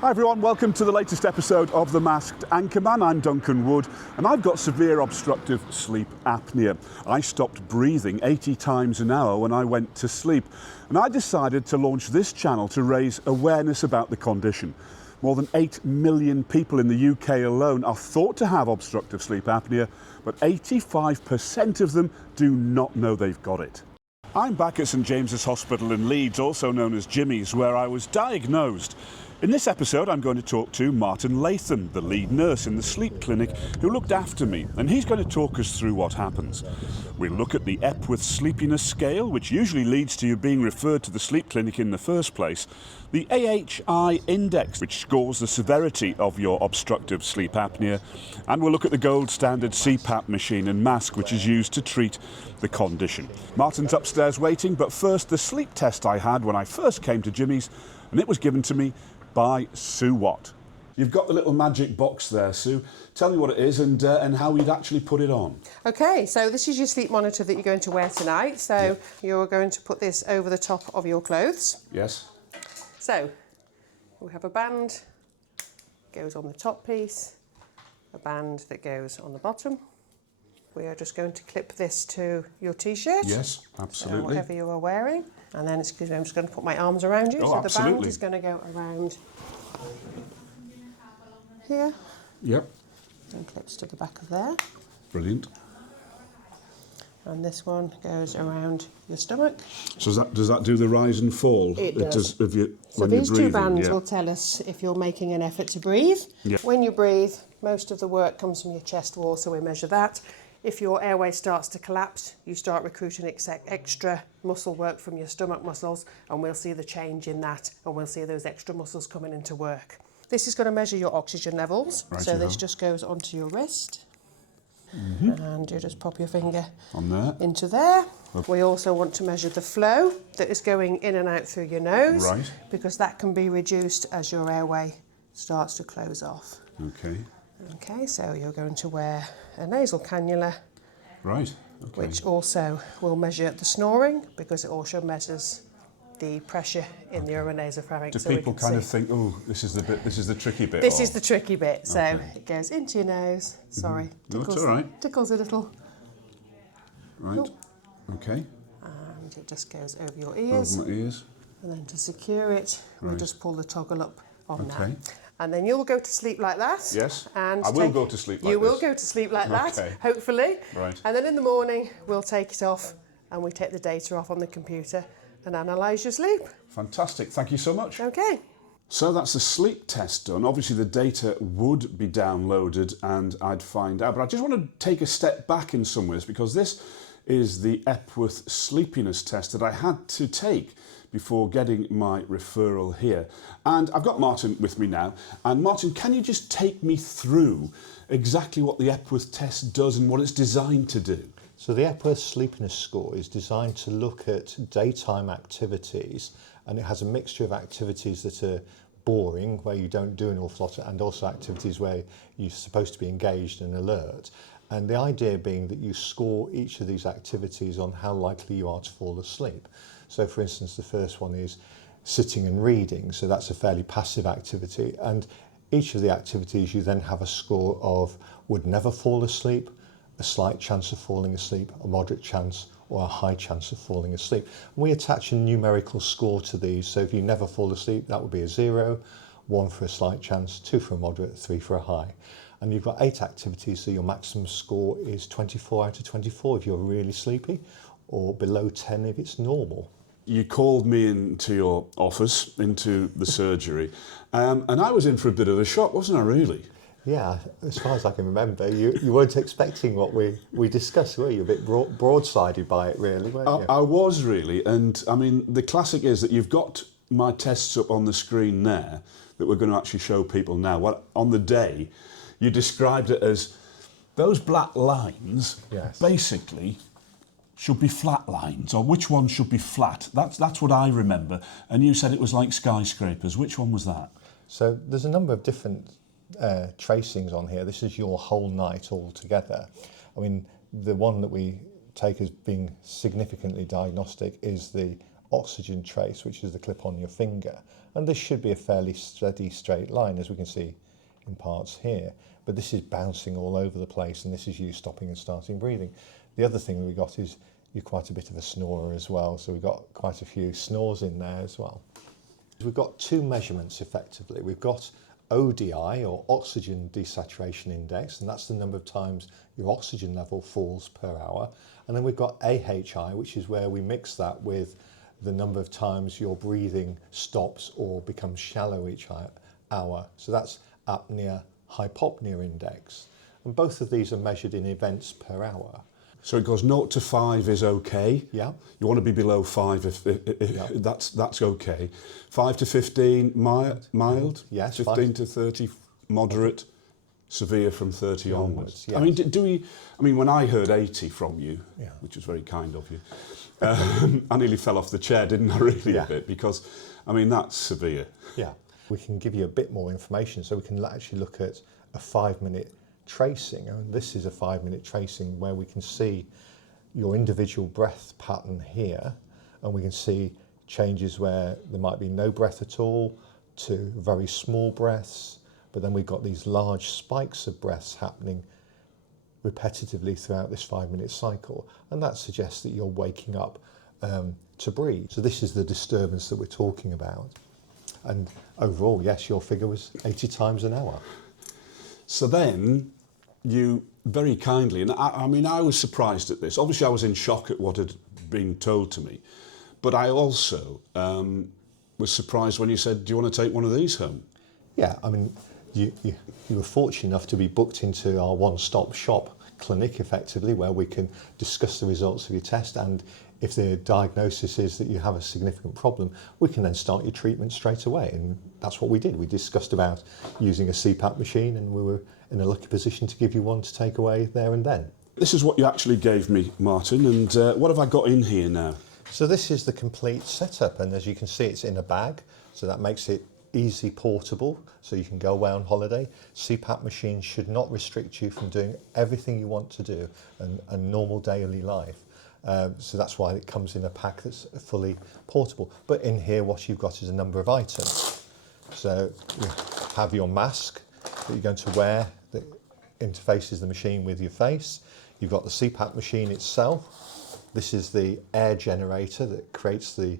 Hi everyone, welcome to the latest episode of The Masked Anchorman. I'm Duncan Wood and I've got severe obstructive sleep apnea. I stopped breathing 80 times an hour when I went to sleep, and I decided to launch this channel to raise awareness about the condition. More than 8 million people in the UK alone are thought to have obstructive sleep apnea, but 85% of them do not know they've got it. I'm back at St James's Hospital in Leeds, also known as Jimmy's, where I was diagnosed. In this episode, I'm going to talk to Martin Latham, the lead nurse in the sleep clinic who looked after me, and he's going to talk us through what happens. We'll look at the Epworth Sleepiness Scale, which usually leads to you being referred to the sleep clinic in the first place, the AHI Index, which scores the severity of your obstructive sleep apnea, and we'll look at the gold standard CPAP machine and mask, which is used to treat the condition. Martin's upstairs waiting, but first the sleep test I had when I first came to Jimmy's, and it was given to me by Sue Watt. You've got the little magic box there, Sue. Tell me what it is and how you'd actually put it on. Okay, so this is your sleep monitor that you're going to wear tonight. So you're going to put this over the top of your clothes. Yes. So we have a band, goes on the top piece, a band that goes on the bottom. We are just going to clip this to your t-shirt. Yes, absolutely. Whatever you are wearing. And then I'm just going to put my arms around you. Oh, so absolutely. the band is going to go around here. Yep. And clips to the back of there. Brilliant. And this one goes around your stomach. So does that do the rise and fall? It does. So when these two bands will tell us if you're making an effort to breathe. Yeah. When you breathe, most of the work comes from your chest wall, so we measure that. If your airway starts to collapse, you start recruiting extra muscle work from your stomach muscles, and we'll see the change in that, and we'll see those extra muscles coming into work. This is going to measure your oxygen levels. Right, so this just goes onto your wrist. And you just pop your finger on there. Into there. Okay. We also want to measure the flow that is going in and out through your nose, right, because that can be reduced as your airway starts to close off. Okay. Okay, so you're going to wear a nasal cannula, right, okay, which also will measure the snoring, because it also measures the pressure in the oronasopharynx. Do people kind of think, oh, this is the tricky bit? This is the tricky bit. So it goes into your nose. Sorry, tickles, no, it's all right. Tickles a little. Right. Oh. Okay. And it just goes over your ears. Over my ears. And then to secure it, we'll just pull the toggle up on okay. that. And then you'll go to sleep like that. Yes. And I will go to sleep like this. You will go to sleep like that, hopefully. Right. And then in the morning, we'll take it off and we take the data off on the computer and analyse your sleep. Fantastic. Thank you so much. Okay. So that's the sleep test done. Obviously the data would be downloaded and I'd find out. But I just want to take a step back in some ways, because this is the Epworth Sleepiness Test that I had to take before getting my referral here. And I've got Martin with me now. And Martin, can you just take me through exactly what the Epworth test does and what it's designed to do? So the Epworth Sleepiness Score is designed to look at daytime activities, and it has a mixture of activities that are boring, where you don't do an awful lot, and also activities where you're supposed to be engaged and alert. And the idea being that you score each of these activities on how likely you are to fall asleep. So for instance, the first one is sitting and reading. So that's a fairly passive activity. And each of the activities you then have a score of would never fall asleep, a slight chance of falling asleep, a moderate chance, or a high chance of falling asleep. And we attach a numerical score to these. So if you never fall asleep, that would be a 0, 1 for a slight chance, 2 for a moderate, 3 for a high. And you've got 8 activities, so your maximum score is 24 out of 24 if you're really sleepy, or below 10 if it's normal. You called me into your office, into the surgery, and I was in for a bit of a shock, wasn't I, really? Yeah, as far as I can remember, you weren't expecting what we discussed, were you? A bit broadsided by it, really, weren't you? I was, really, and I mean, the classic is that you've got my tests up on the screen there that we're going to actually show people now. What on the day, you described it as those black lines, basically, should be flat lines, or which one should be flat? That's what I remember. And you said it was like skyscrapers. Which one was that? So there's a number of different tracings on here. This is your whole night all together. I mean, the one that we take as being significantly diagnostic is the oxygen trace, which is the clip on your finger. And this should be a fairly steady straight line, as we can see in parts here. But this is bouncing all over the place, and this is you stopping and starting breathing. The other thing we got is you're quite a bit of a snorer as well, so we've got quite a few snores in there as well. We've got two measurements effectively. We've got ODI, or oxygen desaturation index, and that's the number of times your oxygen level falls per hour. And then we've got AHI, which is where we mix that with the number of times your breathing stops or becomes shallow each hour. So that's apnea hypopnea index. And both of these are measured in events per hour. So it goes 0 to 5 is okay. Yeah. You want to be below 5 if Yeah. that's okay. 5 to 15 mild. Yes. 15 to 30 moderate. Severe from 30 onwards. Yes. I mean, do we? I mean, when I heard 80 from you, Yeah. which was very kind of you, I nearly fell off the chair, didn't I? Really, Yeah. a bit, because I mean that's severe. Yeah. We can give you a bit more information, so we can actually look at a 5-minute tracing. And this is a 5-minute tracing where we can see your individual breath pattern here, and we can see changes where there might be no breath at all to very small breaths, but then we've got these large spikes of breaths happening repetitively throughout this 5-minute cycle, and that suggests that you're waking up to breathe. So this is the disturbance that we're talking about. And overall, yes, your figure was 80 times an hour. So then you very kindly, and I mean, I was surprised at this. Obviously, I was in shock at what had been told to me, but I also was surprised when you said, "Do you want to take one of these home?" Yeah, I mean, you were fortunate enough to be booked into our one-stop shop clinic, effectively, where we can discuss the results of your test, and if the diagnosis is that you have a significant problem, we can then start your treatment straight away. And that's what we did. We discussed about using a CPAP machine, and we were in a lucky position to give you one to take away there and then. This is what you actually gave me, Martin, and what have I got in here now? So this is the complete setup, and as you can see, it's in a bag, so that makes it easy portable, so you can go away on holiday. CPAP machines should not restrict you from doing everything you want to do in a normal daily life. So that's why it comes in a pack that's fully portable. But in here, what you've got is a number of items. So you have your mask that you're going to wear that interfaces the machine with your face. You've got the CPAP machine itself. This is the air generator that creates the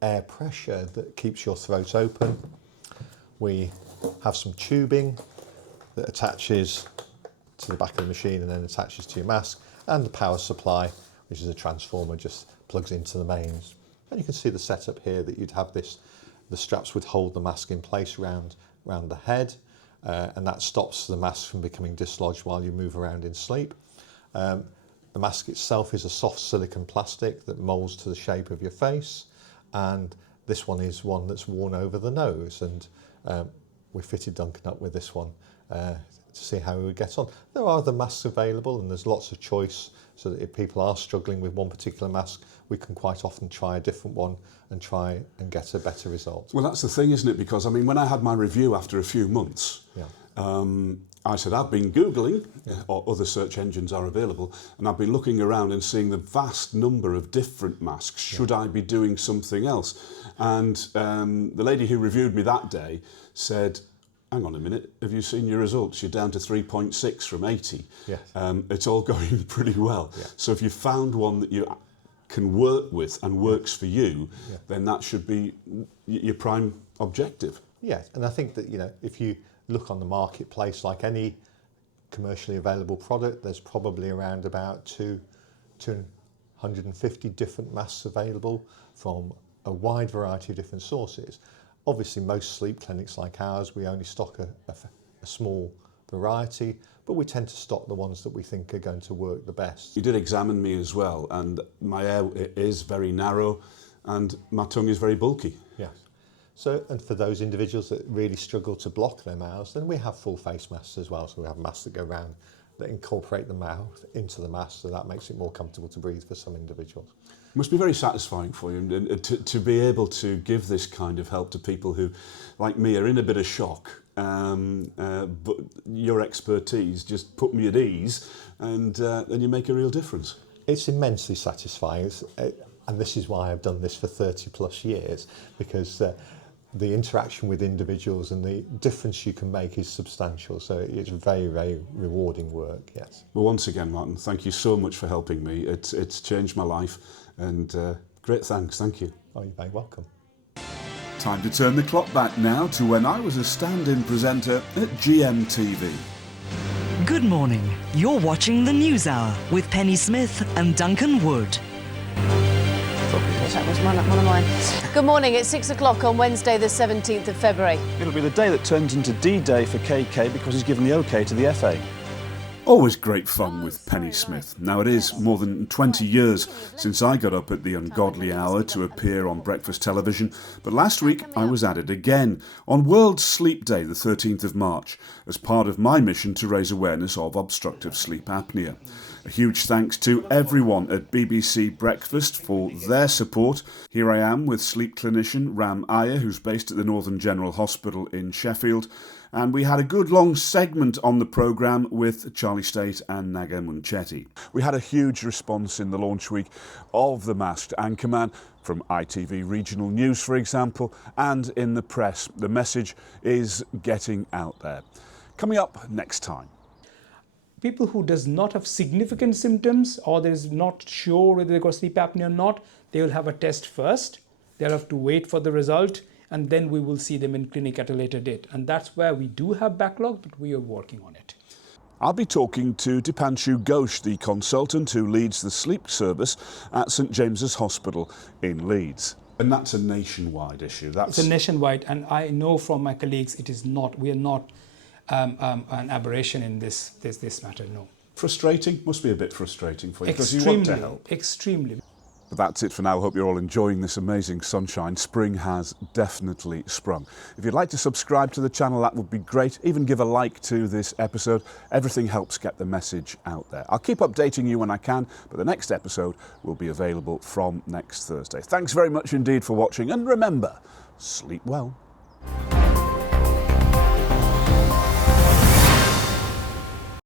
air pressure that keeps your throat open. We have some tubing that attaches to the back of the machine and then attaches to your mask, and the power supply, which is a transformer, just plugs into the mains. And you can see the setup here that you'd have this, the straps would hold the mask in place around the head, and that stops the mask from becoming dislodged while you move around in sleep. The mask itself is a soft silicone plastic that molds to the shape of your face, and this one is one that's worn over the nose, and we fitted Duncan up with this one to see how we would get on. There are other masks available, and there's lots of choice, so that if people are struggling with one particular mask, we can quite often try a different one and try and get a better result. Well, that's the thing, isn't it? Because I mean, when I had my review after a few months, I said, I've been Googling, or other search engines are available, and I've been looking around and seeing the vast number of different masks. Should I be doing something else? And the lady who reviewed me that day said, hang on a minute, have you seen your results? You're down to 3.6 from 80. Yes. It's all going pretty well. Yeah. So if you found one that you can work with and works for you, then that should be your prime objective. Yes, and I think that, you know, if you look on the marketplace, like any commercially available product, there's probably around about 250 different masks available from a wide variety of different sources. Obviously, most sleep clinics like ours, we only stock a small variety, but we tend to stock the ones that we think are going to work the best. You did examine me as well, and my air is very narrow and my tongue is very bulky. Yes. So, and for those individuals that really struggle to block their mouths, then we have full face masks as well. So we have masks that go around that incorporate the mouth into the mask, so that makes it more comfortable to breathe for some individuals. It must be very satisfying for you to be able to give this kind of help to people who, like me, are in a bit of shock. But your expertise just put me at ease, and you make a real difference. It's immensely satisfying. And this is why I've done this for 30 plus years, because the interaction with individuals and the difference you can make is substantial. So it's very, very rewarding work, yes. Well, once again, Martin, thank you so much for helping me. It's changed my life, and great thanks, thank you. Oh, you're very welcome. Time to turn the clock back now to when I was a stand-in presenter at GMTV. Good morning. You're watching the News Hour with Penny Smith and Duncan Wood. That was one of mine. Good morning. It's 6 o'clock on Wednesday, the 17th of February. It'll be the day that turns into D-Day for KK because he's given the OK to the FA. Always great fun with Penny Smith. Now, it is more than 20 years since I got up at the ungodly hour to appear on breakfast television, but last week I was at it again on World Sleep Day, the 13th of March, as part of my mission to raise awareness of obstructive sleep apnea. A huge thanks to everyone at BBC Breakfast for their support. Here I am with sleep clinician Ram Iyer, who's based at the Northern General Hospital in Sheffield. And we had a good long segment on the programme with Charlie State and Naga Munchetti. We had a huge response in the launch week of The Masked Anchorman, from ITV Regional News, for example, and in the press. The message is getting out there. Coming up next time. People who does not have significant symptoms or there is not sure whether they've got sleep apnea or not, they will have a test first. They'll have to wait for the result, and then we will see them in clinic at a later date. And that's where we do have backlog, but we are working on it. I'll be talking to Dipanshu Ghosh, the consultant who leads the sleep service at St James's Hospital in Leeds. And that's a nationwide issue. It's a nationwide, and I know from my colleagues it is not. We are not an aberration in this matter. No. Frustrating? Must be a bit frustrating for you because you want to help. Extremely. But that's it for now. I hope you're all enjoying this amazing sunshine. Spring has definitely sprung. If you'd like to subscribe to the channel, that would be great. Even give a like to this episode. Everything helps get the message out there. I'll keep updating you when I can, but the next episode will be available from next Thursday. Thanks very much indeed for watching, and remember, sleep well.